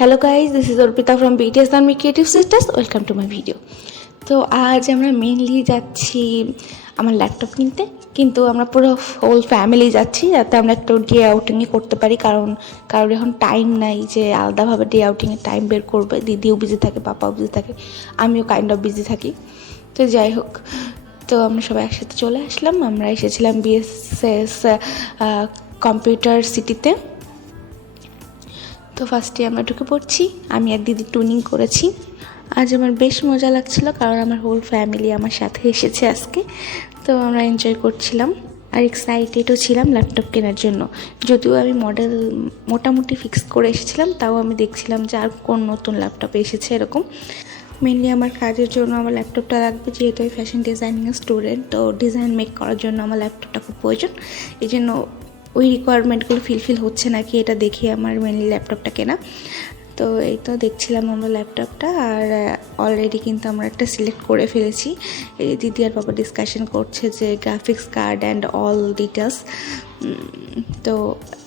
Hello guys, this is Arpita from BTS Army Creative Sisters. Welcome to my video. তো আজ আমরা mainly যাচ্ছি আমার ল্যাপটপ কিনতে, কিন্তু আমরা পুরো হোল ফ্যামিলি যাচ্ছি যাতে আমরা একটু ডে আউটিংই করতে পারি, কারণ এখন টাইম নাই যে আলাদাভাবে ডে আউটিংয়ের টাইম বের করবে। দিদিও বিজি থাকে, পাপাও বিজি থাকে, আমিও কাইন্ড অফ বিজি থাকি। তো যাই হোক, তো আমরা সবাই একসাথে চলে আসলাম। আমরা এসেছিলাম বিএসএস কম্পিউটার সিটিতে। তো ফার্স্টে আমরা ঢুকে পড়ছি, আমি আর দিদি টুনিং করেছি। আজ আমার বেশ মজা লাগছিল কারণ আমার হোল ফ্যামিলি আমার সাথে এসেছে আজকে। তো আমরা এনজয় করছিলাম আর এক্সাইটেডও ছিলাম ল্যাপটপ কেনার জন্য। যদিও আমি মডেল মোটামুটি ফিক্স করে এসেছিলাম, তাও আমি দেখছিলাম যে আর কোন নতুন ল্যাপটপ এসেছে এরকম। মেনলি আমার কাজের জন্য আমার ল্যাপটপটা লাগবে, যেহেতু আমি ফ্যাশন ডিজাইনিংয়ের স্টুডেন্ট। তো ডিজাইন মেক করার জন্য আমার ল্যাপটপটা খুব প্রয়োজন। এই জন্য ওই রিকোয়ারমেন্টগুলো ফিল হচ্ছে নাকি এটা দেখে আমার মেনলি ল্যাপটপটা কেনা। তো এই তো দেখছিলাম আমরা ল্যাপটপটা, আর অলরেডি কিন্তু আমরা একটা সিলেক্ট করে ফেলেছি। এই দিদি আর বাবা ডিসকাশন করছে যে graphics card and all details. তো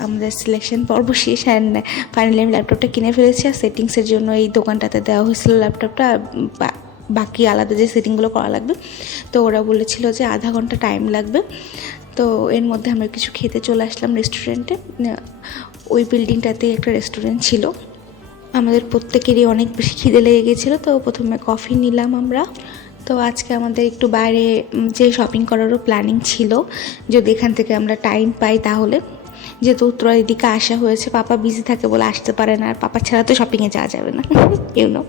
আমাদের সিলেকশন পর্ব শেষ, অ্যান্ড ফাইনালি আমি ল্যাপটপটা কিনে ফেলেছি। আর সেটিংসের জন্য এই দোকানটাতে দেওয়া হয়েছিল ল্যাপটপটা, বাকি আলাদা যে সেটিংগুলো করা লাগবে। তো ওরা বলেছিল যে আধা ঘন্টা টাইম লাগবে। তো এর মধ্যে আমরা কিছু খেতে চলে আসলাম রেস্টুরেন্টে। ওই বিল্ডিংটাতেই একটা রেস্টুরেন্ট ছিল। আমাদের প্রত্যেকেরই অনেক বেশি খিদে লেগে গেছিলো, তো প্রথমে কফি নিলাম আমরা। তো আজকে আমাদের একটু বাইরে যে শপিং করারও প্ল্যানিং ছিল, যদি এখান থেকে আমরা টাইম পাই তাহলে। যেহেতু উত্তরা দিদিকে আসা হয়েছে, পাপা বিজি থাকে বলে আসতে পারে না, আর পাপা ছাড়া তো শপিংয়ে যাওয়া যাবে না ইউনো।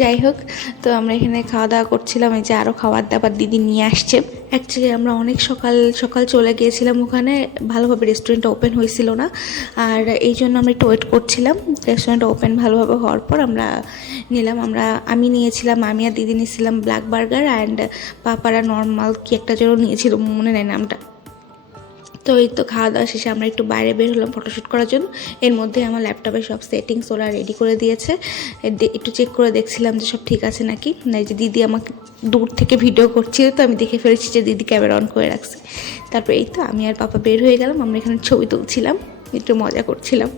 যাই হোক, তো আমরা এখানে খাওয়া দাওয়া করছিলাম। এই যে আরও খাবার দাবার দিদি নিয়ে আসছে। অ্যাকচুয়ালি আমরা অনেক সকাল সকাল চলে গিয়েছিলাম ওখানে, ভালোভাবে রেস্টুরেন্টটা ওপেন হয়েছিল না, আর এই জন্য আমরা একটু ওয়েট করছিলাম। রেস্টুরেন্ট ওপেন ভালোভাবে হওয়ার পর আমরা নিলাম। আমি নিয়েছিলাম, আমি আর দিদি নিয়েছিলাম ব্ল্যাক বার্গার, অ্যান্ড পাপারা নর্মাল কি একটা জন্য নিয়েছিল, মনে নেই নামটা। তো এই তো খাওয়া দাওয়া শেষে আমরা একটু বাইরে বের হলাম ফটোশ্যুট করার জন্য। এর মধ্যে আমার ল্যাপটপের সব সেটিংস ওরা রেডি করে দিয়েছে। একটু চেক করে দেখছিলাম যে সব ঠিক আছে নাকি। এই যে দিদি আমাকে দূর থেকে ভিডিও করছিল, তো আমি দেখে ফেলেছি যে দিদি ক্যামেরা অন করে রাখছে। তারপরে এই তো আমি আর পাপা বের হয়ে গেলাম, আমরা এখানে ছবি তুলছিলাম, একটু মজা করছিলাম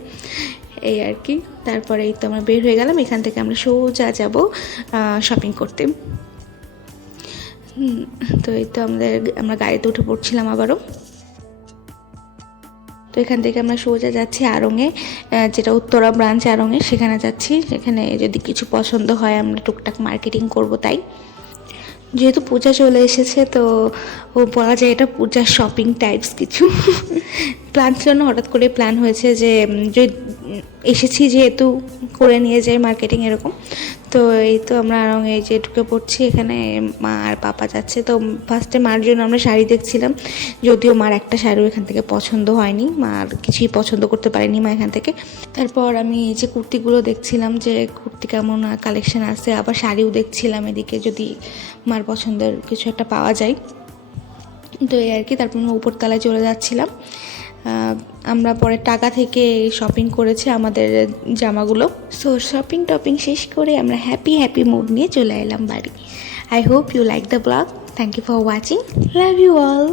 এই আর কি। তারপরে এই তো আমরা বের হয়ে গেলাম, এখান থেকে আমরা সোজা যাব শপিং করতে। তো এই তো আমরা গাড়িতে উঠে পড়ছিলাম আবারও। তো এখান থেকে আমরা সোজা যাচ্ছি আড়ংয়ে, যেটা উত্তরা ব্রাঞ্চ আড়ংয়ে, সেখানে যাচ্ছি। সেখানে যদি কিছু পছন্দ হয় আমরা টুকটাক মার্কেটিং করব। তাই যেহেতু পূজা চলে এসেছে, তো ও বলা যায় এটা পূজার শপিং টাইপস কিছু প্ল্যান ছিল না, হঠাৎ করে প্ল্যান হয়েছে যে এসেছি যেহেতু করে নিয়ে যাই মার্কেটিং এরকম। তো এই তো আমরা আড়ংয়ে যে ঢুকে পড়ছি, এখানে মা আর পাপা যাচ্ছে। তো ফার্স্টে মার জন্য আমরা শাড়ি দেখছিলাম, যদিও মার একটা শাড়িও এখান থেকে পছন্দ হয়নি, মার কিছুই পছন্দ করতে পারেনি মা এখান থেকে। তারপর আমি এই যে কুর্তিগুলো দেখছিলাম যে কুর্তি কেমন কালেকশন আছে, আবার শাড়িও দেখছিলাম এদিকে যদি মার পছন্দের কিছু একটা পাওয়া যায়। তো এই আর কি। তারপর আমরা উপরতলায় চলে যাচ্ছিলাম। আমরা পরে টাকা থেকে শপিং করেছি আমাদের জামাগুলো। সো শপিং টপিং শেষ করে আমরা হ্যাপি মুড নিয়ে চলে এলাম বাড়ি। I hope you like the blog. Thank you for watching. Love you all.